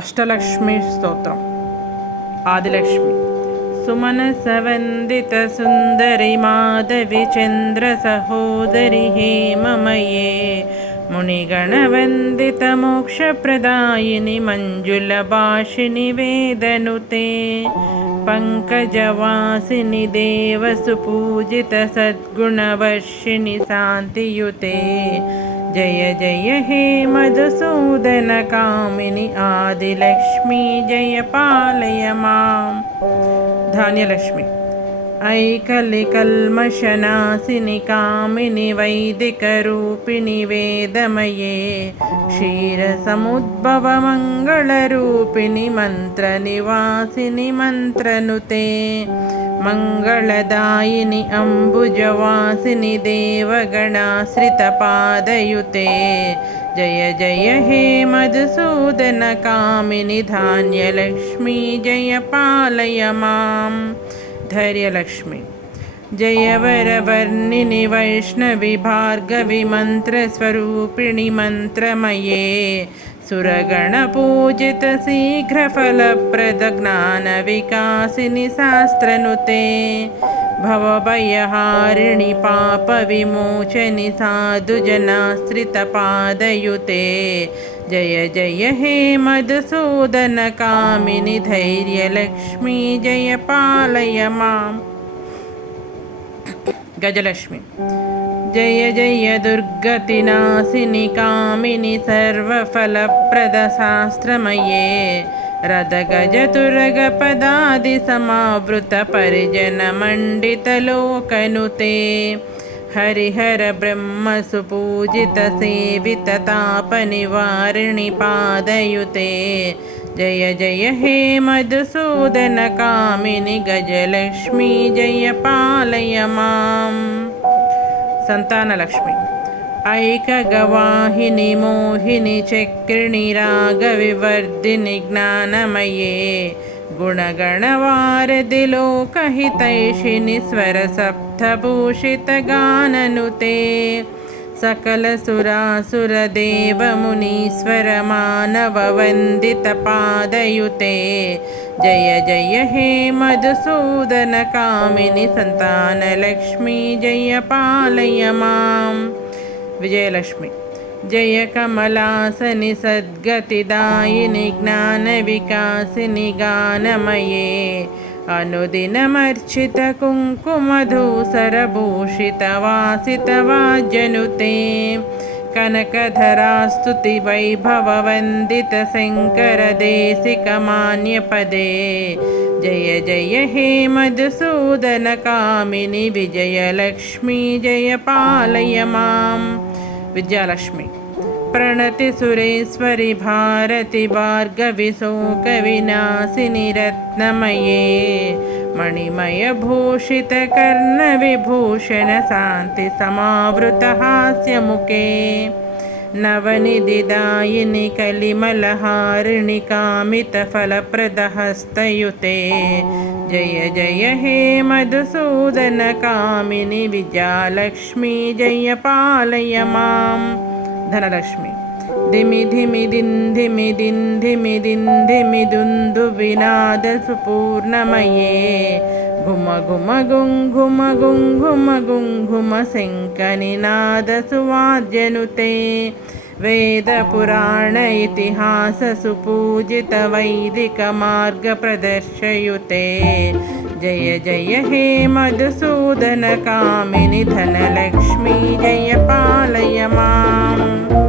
अष्टलक्ष्मीस्तोत्रम् आदिलक्ष्मी। सुमनसवन्दितसुन्दरि माधविचन्द्रसहोदरि हेममये मुनिगणवन्दितमोक्षप्रदायिनि मञ्जुलभाषिनि वेदनुते पङ्कजवासिनि देवसुपूजितसद्गुणवर्षिणि शान्तियुते जय जय हे मधुसूदनकामिनि आदिलक्ष्मी जय पालय माम्। धान्यलक्ष्मी। ऐकलिकल्मषनासिनि कामिनि वैदिकरूपिणि वेदमये क्षीरसमुद्भवमङ्गलरूपिणि मन्त्रनिवासिनि मन्त्रनुते मङ्गलदायिनि अम्बुजवासिनि देवगणाश्रितपादयुते। जय जय हे मधुसूदनकामिनि धान्यलक्ष्मी जय पालय माम्। धैर्यलक्ष्मी। जयवरवर्णिनि वैष्णवि भार्गवि मन्त्रस्वरूपिणि मन्त्रमये सुरगणपूजितशीघ्रफलप्रदज्ञानविकासिनि शास्त्रनुते भवभयहारिणि पापविमोचनि साधुजनाश्रितपादयुते। जय जय हे मधुसूदनकामिनि धैर्यलक्ष्मी जय पालय माम्। गजलक्ष्मी। जय जय दुर्गतिनाशिनि कामिनि सर्वफलप्रदशास्त्रमये। रथगजतुरगपदादिसमावृतपरिजनमण्डितलोकनुते। हरिहरब्रह्मसुपूजितसेविततापनिवारिणि पादयुते जय जय हे मधुसूदनकामिनि गजलक्ष्मी जय पालय माम् सन्तानलक्ष्मी ऐकगवाहिनि मोहिनि चक्रिणि रागविवर्धिनि ज्ञानमये गुणगणवारदिलोकहितैषिणि स्वरसप्तभूषितगाननुते सकलसुरासुरदेवमुनीश्वरमानववन्दितपादयुते जय जय हे मधुसूदनकामिनि सन्तानलक्ष्मी जय पालय माम् विजयलक्ष्मी। जय कमलासनि सद्गतिदायिनि ज्ञानविकासिनि गानमये। अनुदिनमर्चितकुङ्कुमधूसरभूषितवासितवाजनुते कनकधरास्तुतिवैभववन्दितशङ्करदेशिकमान्यपदे। जय जय हे मधुसूदनकामिनि विजयलक्ष्मी जय पालय माम्। विद्यालक्ष्मी प्रणतिसुरेश्वरि भारति भार्गवि शोकविनाशिनि रत्नमये मणिमयभूषितकर्णविभूषणशान्तिसमावृतहास्यमुखे नवनिदिदायिनि कलिमलहारिणि कामितफलप्रदहस्तयुते। जय जय हे मधुसूदनकामिनि विद्यालक्ष्मी जय पालय माम्। धनलक्ष्मी। दिमि धिमि दिं धिमि दिं धिमि दिं धिमि दुन्दुविनादसुपूर्णमये घुम गुम गुङ्घुम गुङ्घुम गुङ्घुम शङ्कनिनादसुवाद्यनुते वेदपुराण इतिहाससुपूजितवैदिकमार्गप्रदर्शयुते जय जय हे मधुसूदनकामिनि धनलक्ष्मी जय पालय माम्